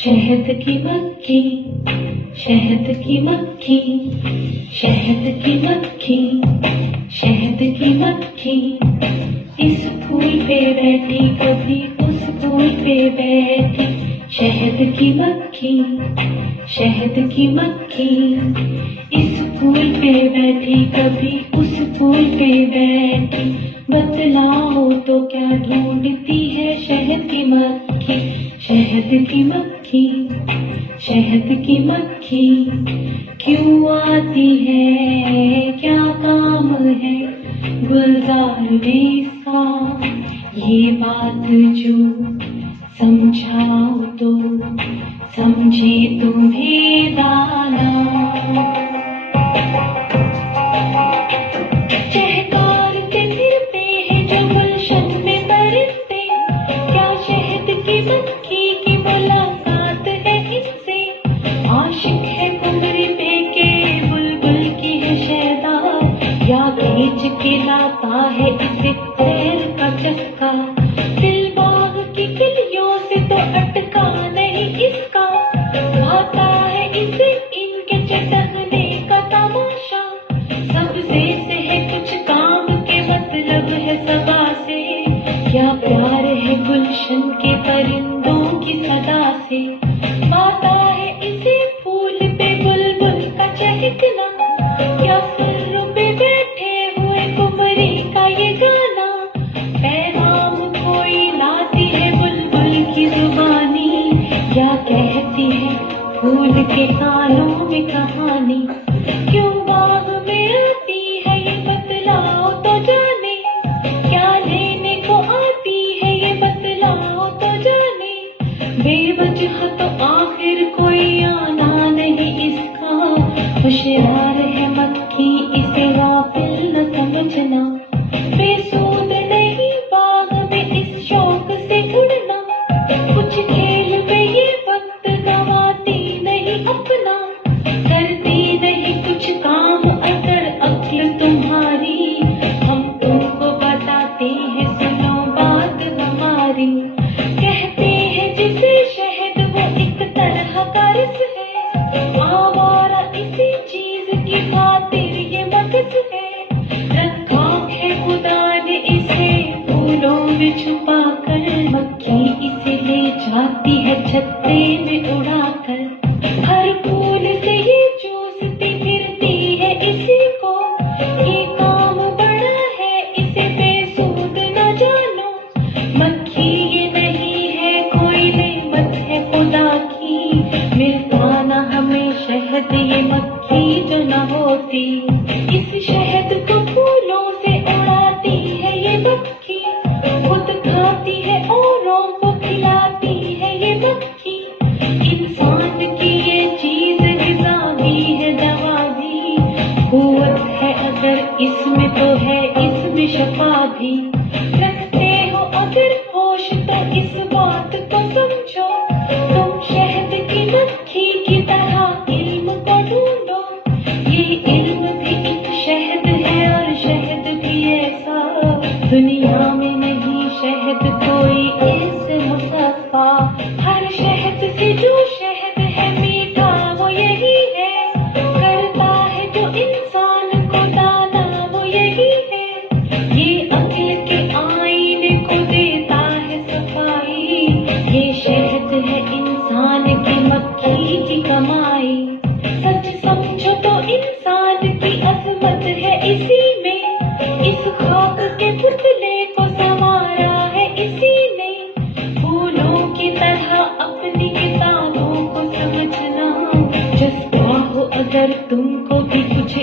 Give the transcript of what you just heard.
शहद की मक्खी, शहद की मक्खी, शहद की मक्खी, शहद की मक्खी, इस फूल पे बैठी कभी उस फूल पे बैठी। शहद की मक्खी, शहद की मक्खी, इस फूल पे बैठी कभी उस फूल पे बैठी। बतलाओ तो क्या ढूंढती है शहद की मक्खी, शहद की मक्खी, शहद की मक्खी, क्यों आती है, क्या काम है गुलजार में इसका। ये बात जो समझाओ तो समझे तुम्हें दाना। चहकारते फिरते हैं जो गुलशन में परिंदे, क्या शहद की मक्खी की मुलाकात है इनसे। आशिक है कमरे पे के बुलबुल की है शहदा, या खींच के लाता है इसे पैर का चस्का। दिल बाग की किलियों से तो अटका नहीं इसका, आता है इसे इनके चटकने का तमाशा। सबसे से है कुछ काम के मतलब है सबा से, क्या प्यार है गुलशन के परिंदों की सदा से। आता है इसे फूल पे बुलबुल का चहकना, क्या फर्रों पे बैठे हुए कुंवरी का ये गाना। पैगाम कोई लाती है बुलबुल की जुबानी, या कहती है फूल के कानों में कहानी। क्यों बाग में आती है ये बतलाओ तो जाने, क्या लेने को आती है ये बतलाओ तो जाने। बेवजह तो आखिर कोई आना नहीं इसका, होशियार है मक्खी इसे गाफिल न समझना। बेसूद नहीं बाग में इस शौक से उड़ना, कुछ खेल में ये वक्त गवाती नहीं अपना। करती नहीं कुछ काम अगर अक्ल तुम्हारी, हम तुमको बताते हैं सुनो बात हमारी। कहते हैं जिसे शहद वो एक तरह का रस है, आवारा इसी चीज की खातिर ये मकस है। रखा है खुदा ने इसे फूलों में छुपा कर, मक्खी इसे ले जाती है छत्ते में उड़ाकर। हर फूल से ये चूसती फिरती है इसी को, ये काम बड़ा है इसे बेसूद न जानो। मक्खी ये नहीं है कोई नेमत है खुदा की, मिलता न हमें शहद ये मक्खी जो न होती। इस शहद को फूलों से उड़ाती है ये मक्खी, खुद खाती है औरों को खिलाती है ये मक्खी। इंसान की ये चीज ग़िज़ा भी है दवा भी, क़ुव्वत है अगर इसमें तो है इसमें शफ़ा भी। रखते हो अगर होश तो इस बात को समझो, तुम शहद की मक्खी की तरह इल्म को ढूंढो। ये इल्म भी एक शहद है और शहद भी ऐसा, दुनिया में नहीं शहद कोई ऐसे मुसफ़्फ़ा। हर शहद से जो शहद है मीठा वो यही है, करता है जो इंसान को दाना वो यही है। ये अक्ल के आईने को देता है सफाई, ये शहद है इंसान की मक्खी की कमाई। सच समझो तो इंसान की अजमत है इसी में, इस खाक के पुतले को संवारा है इसी ने। फूलों की तरह अपनी किताबों को समझना, जज्बा हो अगर तुमको भी कुछ